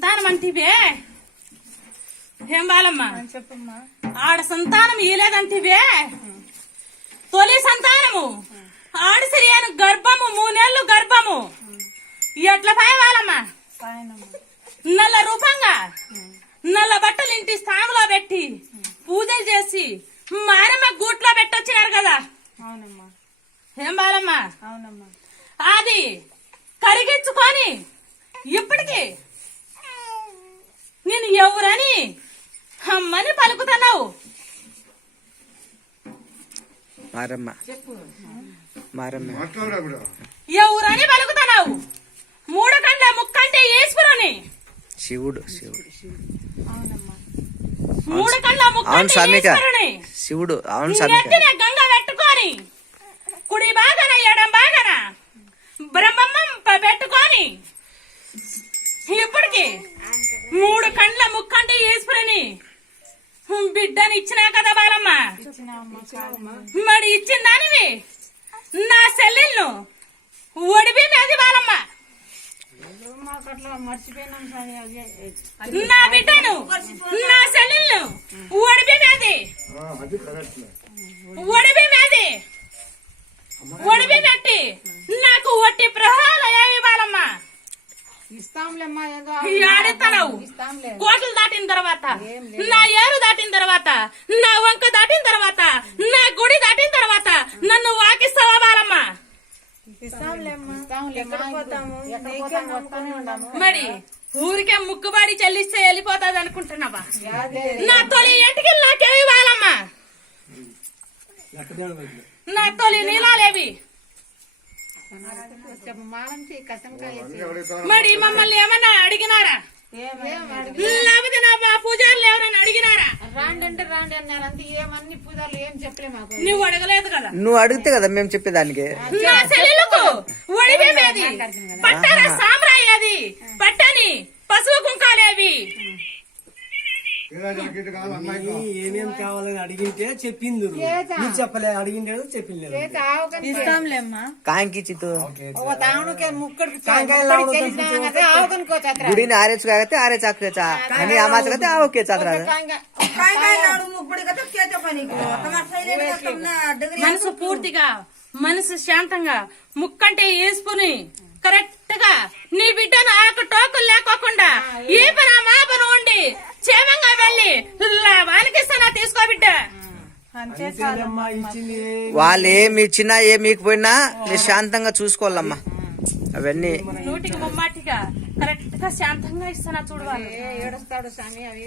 సంతానం అంటివే ఏం బాలమ్మ చెప్పమ్మా. ఆడ సంతానం ఇలేదంటివే తొలి సంతానము ఆడ సిరియాను గర్భము 3 నెలలు గర్భము ఎట్లా పాయవాలమ్మ నల్ల రూపంగా నల్ల బట్టలు ఇంటి స్థానంలో పెట్టి పూజలు చేసి మారమ్మ గూట్లో పెట్టొచ్చినారు కదా. అవునమ్మా. ఏం బాలమ్మ అవునమ్మా. అది కరిగించుకొని ఇప్పటికి నేను ఎవరని అమ్మని పలుకుతున్నావు. ఎవరని పలుకుతున్నావు. 3 కండ్ల ముక్కంటే ఈశ్వరుని శివుడు 3 కండ్ల ముక్కంటే ఈశ్వరుని శివుడు నెత్తిన గంగ పెట్టుకొని కుడి బాగన ఎడం బాగన బ్రహ్మమ్మ పెట్టుకొని ఇప్పటికి 3 కండ్ల ముక్కంటే ఈశ్వరుని బిడ్డని ఇచ్చినా కదా బాలమ్మ. మరి ఇచ్చిన దానివి నా సెల్లెళ్ళు ఒడిపి మేది బాలమ్మ. నా బిడ్డను నా సెల్లెళ్ళు ఒడిపి మేది ఒడిపి పెట్టి నాకు ఒట్టి ప్రహాలు అయ్యావి బాలమ్మ. ఆడిస్తున్నావు కోటలు దాటిన తర్వాత నా ఏరు దాటిన తర్వాత నా వంక దాటిన తర్వాత నా గుడి దాటిన తర్వాత నన్ను వాకిస్తావా బాలమ్మ. మరి ఊరికే ముక్కుబాడి చెల్లిస్తే వెళ్ళిపోతాది అనుకుంటున్నావా. నా తొలి ఎంటికి నాకేవి బాలమ్మ. నా తొలి నీలాలేవి. మరి మమ్మల్ని ఏమన్నా అడిగినారా లేకపోతే నా పూజారులు ఎవరైనా అడిగినారా. రాండి అంటే రాండి అన్నారు అంతే. ఏమన్ని పూజలు ఏం చెప్పలే మాకు. నువ్వు అడగలేదు కదా. నువ్వు అడిగితే కదా మేము చెప్పేదానికి. నా సెల్లులకు ఒడివేది పట్టణ సామ్రాయ్యది పట్టని పసుపు కుంకాలేవి. ఏమేం కావాలని అడిగింటే చెప్పింది చెప్పలే. అడిగిండే చెప్పింది ఇస్తాంలేమ్మా. కాంకి చిత్తు గుడిని ఆరేచుకాగತ್ತೆ ఆరే చాకరేచా అని ఆమాచకతే ఓకే చాకరా. మనసు పూర్తిగా మనసు శాంతంగా ముక్కంటే వేసుకుని కరెక్ట్ గా నీ బిడ్డను ఆకు టోకులు లేకోకుండా ఏ పని మా పని ఉండి క్షేమంగా వెళ్ళి లాభానికి ఇస్తానా తీసుకో బిడ్డ. వాళ్ళు ఏమి ఇచ్చినా ఏమి ఇకపోయినా మీరు శాంతంగా చూసుకోవాలమ్మా. అవన్నీ 100కి 3 కరెక్ట్ గా శాంతంగా ఇస్తానా చూడవాలి. ఏడుస్తాడు స్వామి. అవి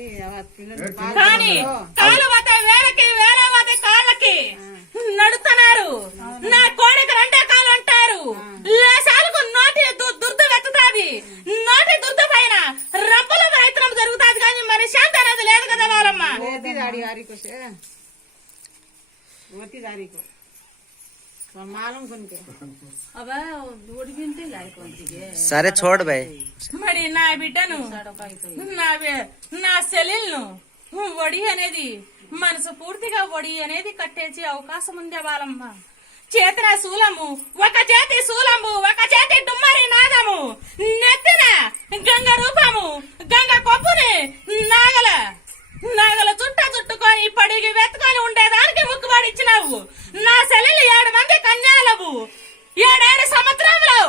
కానీ కాలు వత వేలకి వేరే వత కాళ్ళకి నడుతున్నారు. నా కోడికి 2 కాలు అంటారు. లేసాలకు నోటి దుర్దు వెతుతాది. నోటి దుర్దు పైన రంపుల ప్రయత్నం జరుగుతాది. కానీ మరి శాంతి అనేది లేదు కదా వాళ్ళమ్మ. సరే చూడు బాయ్. మరి నా బిడ్డను నా సెల్లును ఒడి అనేది మనసు పూర్తిగా ఒడి అనేది కట్టేసి అవకాశం ఉందే బాలమ్మ. చేతిన శూలము ఒక చేతి శూలము ఒక చేతి డుమ్మరి నాదము నెత్తిన గంగ రూపము గంగ కొప్పుని నాగల చుట్టుకొని పడిగి వెతుకొని ఉండేదానికి ముక్కుబాడి ఇచ్చినావు. నా సెల్లెలు 7 మంది కన్యాలవు 7 సముద్రంలో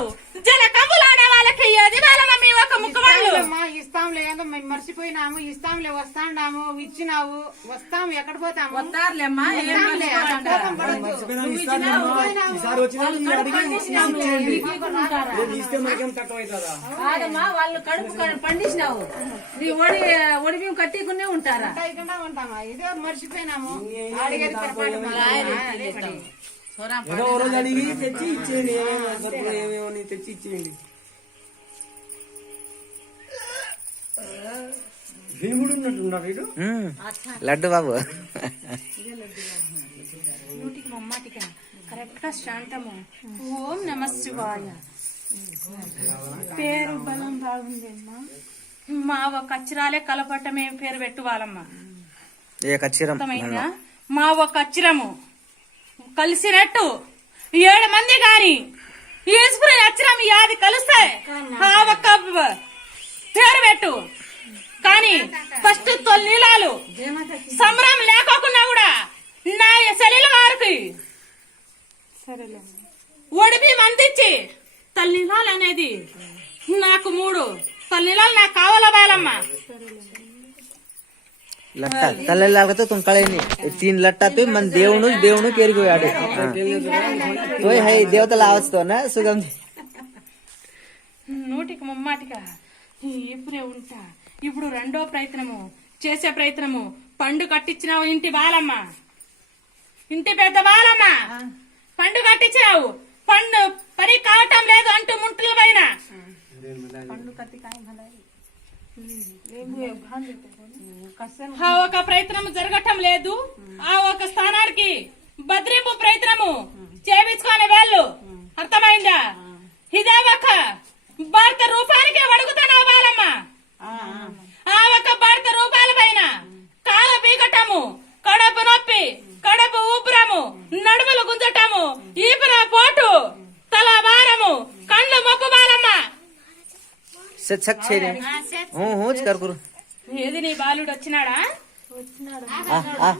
జల కబులాడే వాళ్ళకి అది బాలమ్మ మీ ఒక ముక్కుబాడు. ఇస్తాంలే ఏదో మేము మర్చిపోయినాము. ఇస్తాంలే వస్తాండాము ఇచ్చినావు వస్తాము ఎక్కడ పోతాము. వస్తారులేమ్మా వాళ్ళు కడుపు పండించినావు. నీ ఒడి మేము కట్టికునే ఉంటారా. ఉంటామా ఇదే మర్చిపోయినాము. అడిగేది అడిగి తెచ్చి ఇచ్చేయండి. ఏమేమో తెచ్చి ఇచ్చేయండి. భీముడు ఉన్నట్టున్నా వీడు లడ్డు బాబు. 100కి 3 కరెక్ట్ గా శాంతము. ఓం నమ శివాయ. పేరు బలం బాగుంది అమ్మా. మా ఒక అక్షరాలే కలపట్టమే పేరు పెట్టువాలమ్మా. ఏ అక్షరం మా ఒక అక్షరము కలిసినట్టు 7 మంది గాని ఈశ్వరుని అక్షరం యాది కలుస్తాయి. ఆ ఒక్క పేరు పెట్టు. కానీ ఫస్ట్ తొలి నీలాలు సంబరం లేకోకున్నా కూడా నా సెలీల వారికి ఒడిపి మందిచ్చి తల్లిలాలు అనేది నాకు 3 తల్లిలాలు నాకు కావాలా బాలమ్మ. लट्टा तले लागतो तुम कळे नाही 3 लट्टा तू मन देवणू केरी गो आडे तोय है देवतला आवस्तो ना सुगम నూటికి ముమ్మాటిగా ఇప్పుడే ఉంటా. ఇప్పుడు రెండో ప్రయత్నము చేసే ప్రయత్నము పండు కట్టించినావు ఇంటి బాలమ్మ, ఇంటి పెద్ద బాలమ్మ. పండు కట్టించావు, పండు పని కావటం లేదు అంటూ ముంటుల పైన ఆ ఒక ప్రయత్నము జరగటం లేదు. ఆ ఒక స్థానానికి బద్రింపు ప్రయత్నము చేపించుకునే వాళ్ళు అర్థమైందా? ఇదే ఒక భారత రూపానికి అడుగుతున్నావు బాలమ్మ. ఆ ఒక భారత రూపాయల పైన కాల పీకటము, కడుపు నొప్పి, కడుపు ఊపిరము, నడుములు గుంజటము, ఈపుర పోటు, తల భారము, కళ్ళు మొక్కు బాలమ్మ. सच सच छेरे हूं कर गुरु ఏది నీ బాలుడు వచ్చినాడా? आ आ